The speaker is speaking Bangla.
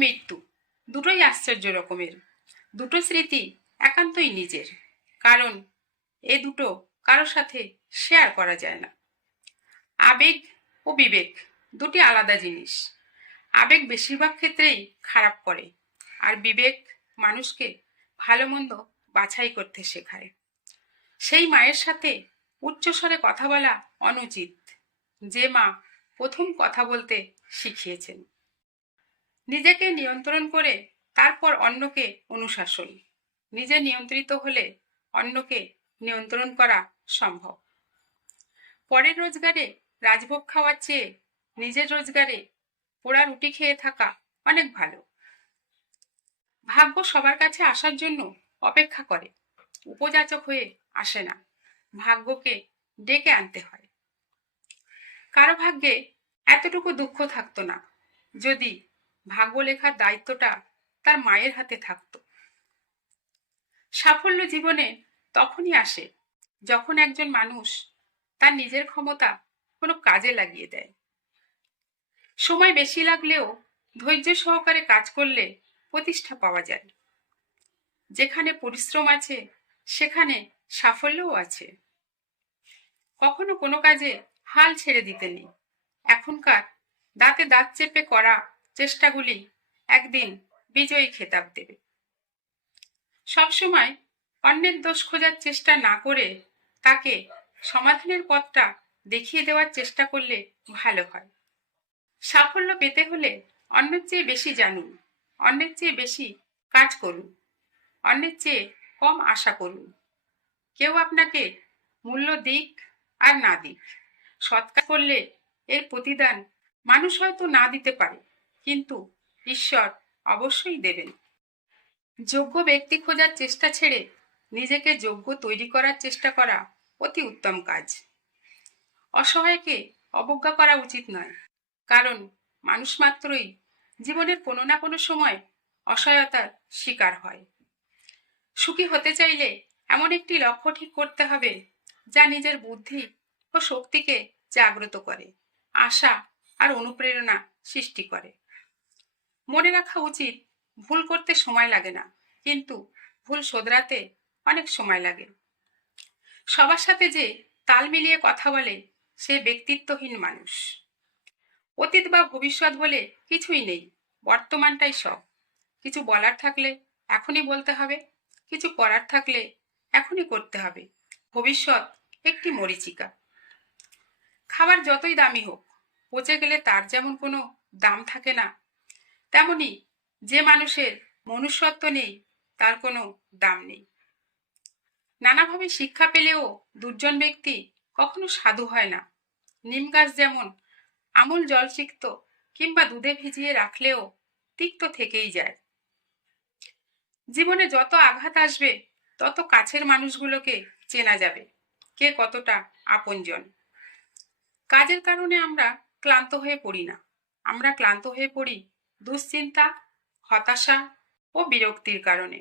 মৃত্যু দুটোই আশ্চর্য রকমের। দুটো স্মৃতি একান্তই নিজের, কারণ এ দুটো কারোর সাথে শেয়ার করা যায় না। আবেগ ও বিবেক দুটি আলাদা জিনিস। আবেগ বেশিরভাগ ক্ষেত্রেই খারাপ করে, আর বিবেক মানুষকে ভালো মন্দ বাছাই করতে শেখায়। সেই মায়ের সাথে উচ্চস্বরে কথা বলা অনুচিত, যে মা প্রথম কথা বলতে শিখিয়েছেন। নিজেকে নিয়ন্ত্রণ করে তারপর অন্যকে অনুশাসন। নিজে নিয়ন্ত্রিত হলে অন্যকে নিয়ন্ত্রণ করা সম্ভব। পরের রোজগারে রাজভোগ খাওয়ার চেয়ে নিজের রোজগারে পোড়া রুটি খেয়ে থাকা অনেক ভালো। ভাগ্য সবার কাছে আসার জন্য অপেক্ষা করে, উপযাচক হয়ে আসে না, ভাগ্যকে ডেকে আনতে হয়। কারো ভাগ্যে এতটুকু দুঃখ থাকতো না যদি ভাগ্য লেখার দায়িত্বটা তার মায়ের হাতে থাকতো। সাফল্য জীবনে তখনই আসে যখন একজন মানুষ তার নিজের ক্ষমতা কোনো কাজে লাগিয়ে দেয়। সময় বেশি লাগলেও ধৈর্য সহকারে কাজ করলে প্রতিষ্ঠা পাওয়া যায়। যেখানে পরিশ্রম আছে সেখানে সাফল্যও আছে। কখনো কোনো কাজে হাল ছেড়ে দিতে নেই। এখনকার দাঁতে দাঁত চেপে করা চেষ্টাগুলি একদিন বিজয়ী খেতাব দেবে। সবসময় অন্যের দোষ খোঁজার চেষ্টা না করে তাকে সমাধানের পথটা দেখিয়ে দেওয়ার চেষ্টা করলে ভালো হয়। সাফল্য পেতে হলে অন্যের চেয়ে বেশি জানুন, অন্যের চেয়ে বেশি কাজ করুন, অন্যের চেয়ে কম আশা করুন। কেউ আপনাকে মূল্য দিক আর না দিক, সৎ কাজ করলে এর প্রতিদান মানুষ হয়তো না দিতে পারে, কিন্তু ঈশ্বর অবশ্যই দেবেন। যোগ্য ব্যক্তি খোঁজার চেষ্টা ছেড়ে নিজেকে যোগ্য তৈরি করার চেষ্টা করা অতি উত্তম কাজ। অসহায়কে অবজ্ঞা করা উচিত নয়, কারণ মানুষ মাত্রই জীবনের কোনো না কোনো সময় অসহায়তার শিকার হয়। সুখী হতে চাইলে এমন একটি লক্ষ্য ঠিক করতে হবে যা নিজের বুদ্ধি ও শক্তিকে জাগ্রত করে, আশা আর অনুপ্রেরণা সৃষ্টি করে। মনে রাখা উচিত, ভুল করতে সময় লাগে না, কিন্তু ভুল শোধরাতে অনেক সময় লাগে। সবার সাথে যে তাল মিলিয়ে কথা বলে সে ব্যক্তিত্বহীন মানুষ। অতীত বা ভবিষ্যৎ বলে কিছুই নেই, বর্তমানটাই সব। কিছু বলার থাকলে এখনই বলতে হবে, কিছু করার থাকলে এখনই করতে হবে। ভবিষ্যৎ একটি মরীচিকা। খাবার যতই দামি হোক, পচে গেলে তার যেমন কোনো দাম থাকে না, তেমনি যে মানুষের মনুষ্যত্ব নেই তার কোনো দাম নেই। নানাভাবে শিক্ষা পেলেও দুর্জন ব্যক্তি কখনো সাধু হয় না। নিম গাছ যেমন আমূল জলসিক্ত কিংবা দুধে ভিজিয়ে রাখলেও তিক্ত থেকেই যায়। জীবনে যত আঘাত আসবে তত কাছের মানুষগুলোকে চেনা যাবে কে কতটা আপনজন। কাজের কারণে আমরা ক্লান্ত হয়ে পড়ি না, আমরা ক্লান্ত হয়ে পড়ি দুশ্চিন্তা, হতাশা ও বিরক্তির কারণে।